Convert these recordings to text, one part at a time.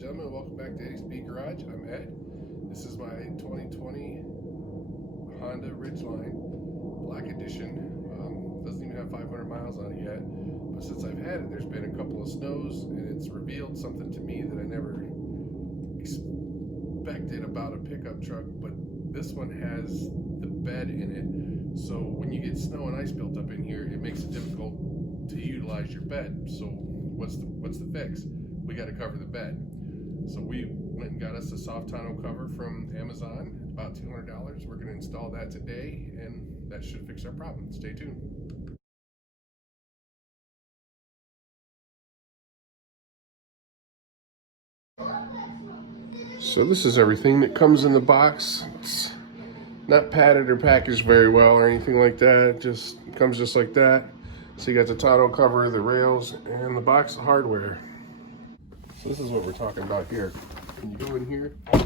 and gentlemen, welcome back to Eddie's Beat Garage. I'm Ed. This is my 2020 Honda Ridgeline Black Edition. Doesn't even have 500 miles on it yet, but since I've had it, there's been a couple of snows, and it's revealed something to me that I never expected about a pickup truck. But this one has the bed in it, so when you get snow and ice built up in here, it makes it difficult to utilize your bed. So what's the fix? We got to cover the bed. So we went and got us a soft tonneau cover from Amazon, about $200. We're going to install that today, and that should fix our problem. Stay tuned. So this is everything that comes in the box. It's not padded or packaged very well or anything like that. It just comes just like that. So you got the tonneau cover, the rails, and the box of hardware. So this is what we're talking about here. When you go in here, do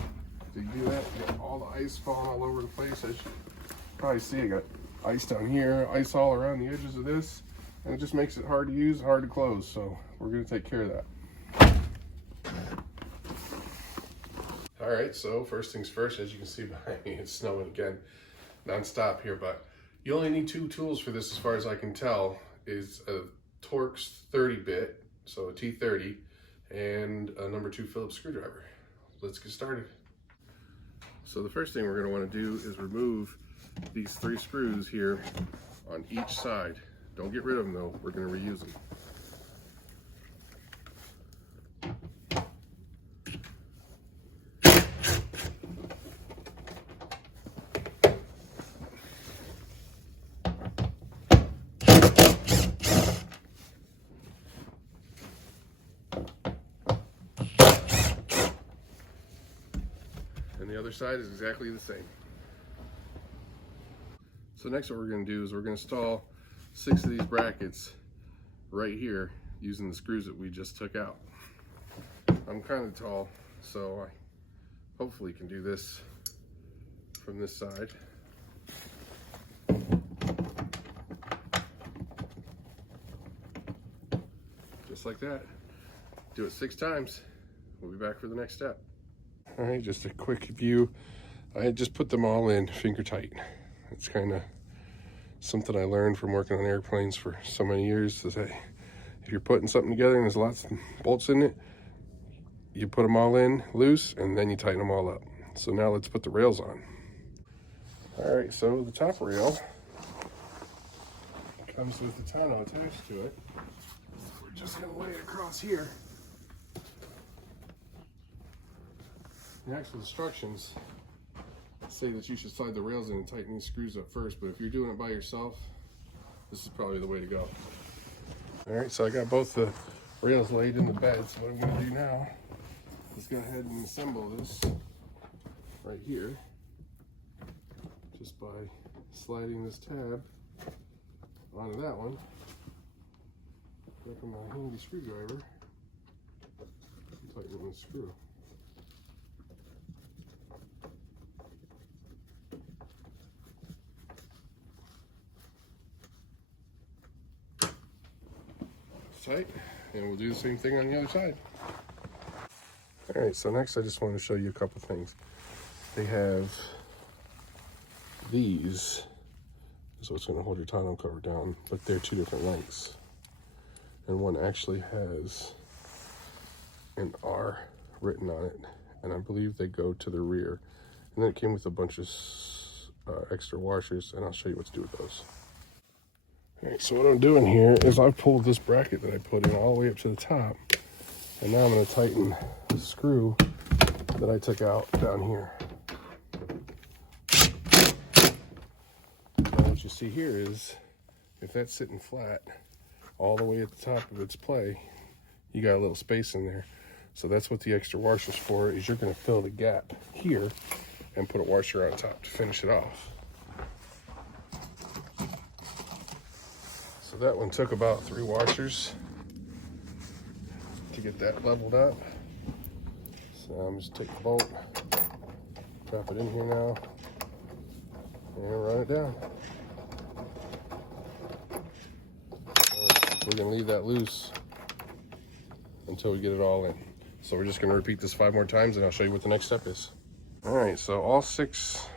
you do that? You got all the ice falling all over the place. As you probably see, I got ice down here, ice all around the edges of this, and it just makes it hard to use, hard to close. So we're going to take care of that. All right, so first things first, as you can see behind me, it's snowing again, non-stop here, but you only need two tools for this as far as I can tell, is a Torx 30-bit, so a T30, and a number 2 Phillips screwdriver. Let's get started. So the first thing we're going to want to do is remove these 3 screws here on each side. Don't get rid of them though, we're going to reuse them. And the other side is exactly the same. So next what we're going to do is we're going to install 6 of these brackets right here using the screws that we just took out. I'm kind of tall, so I hopefully can do this from this side. Just like that. Do it 6 times. We'll be back for the next step. All right, just a quick view. I had just put them all in finger tight. It's kind of something I learned from working on airplanes for so many years, is that if you're putting something together and there's lots of bolts in it, you put them all in loose and then you tighten them all up. So now let's put the rails on. All right, so the top rail comes with the tonneau attached to it. We're just gonna lay it across here. The actual instructions say that you should slide the rails in and tighten these screws up first, but if you're doing it by yourself, this is probably the way to go. All right, so I got both the rails laid in the bed, so what I'm gonna do now is go ahead and assemble this right here, just by sliding this tab onto that one, grabbing my handy screwdriver, and tighten the screw. Tight, and we'll do the same thing on the other side. All right, so next I just want to show you a couple things. They have these, so it's going to hold your tonneau cover down, but they're 2 different lengths, and one actually has an R written on it, and I believe they go to the rear. And then it came with a bunch of extra washers, and I'll show you what to do with those. All right, so what I'm doing here is I've pulled this bracket that I put in all the way up to the top, and now I'm going to tighten the screw that I took out down here. Now what you see here is, if that's sitting flat all the way at the top of its play, you got a little space in there. So that's what the extra washer's for, is you're going to fill the gap here and put a washer on top to finish it off. So that one took about 3 washers to get that leveled up. So I'm just take the bolt, drop it in here now, and run it down. We're gonna leave that loose until we get it all in. So we're just gonna repeat this 5 more times and I'll show you what the next step is. All right, so all 6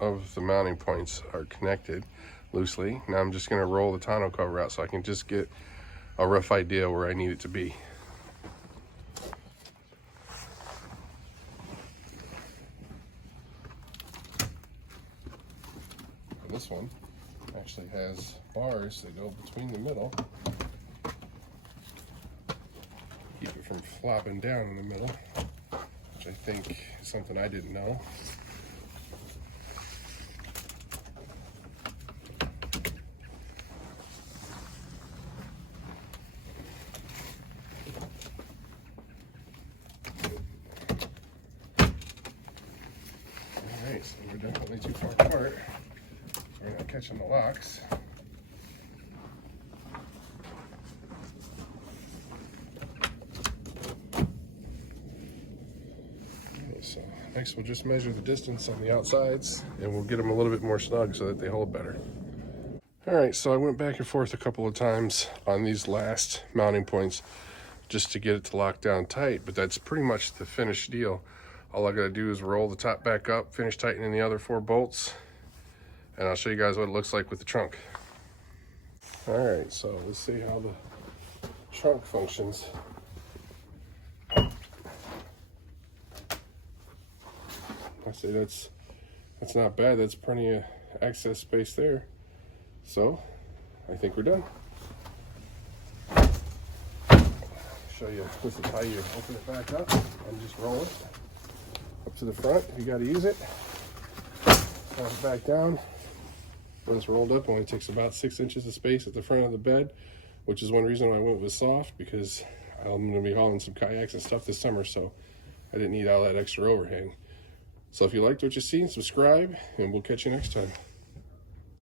of the mounting points are connected loosely. Now I'm just gonna roll the tonneau cover out so I can just get a rough idea where I need it to be. And this one actually has bars that go between the middle. Keep it from flopping down in the middle, which I think is something I didn't know. Alright, so we're definitely too far apart. We're not catching the locks. So next we'll just measure the distance on the outsides and we'll get them a little bit more snug so that they hold better. Alright, so I went back and forth a couple of times on these last mounting points just to get it to lock down tight, but that's pretty much the finished deal. All I gotta do is roll the top back up, finish tightening the other 4 bolts, and I'll show you guys what it looks like with the trunk. Alright, so let's see how the trunk functions. I say that's not bad. That's plenty of access space there. So I think we're done. Show you, this is how you open it back up and just roll it up to the front. You got to use it. Slide it back down. When it's rolled up, it only takes about 6 inches of space at the front of the bed, which is one reason why I went with soft, because I'm going to be hauling some kayaks and stuff this summer, so I didn't need all that extra overhang. So if you liked what you see, subscribe, and we'll catch you next time.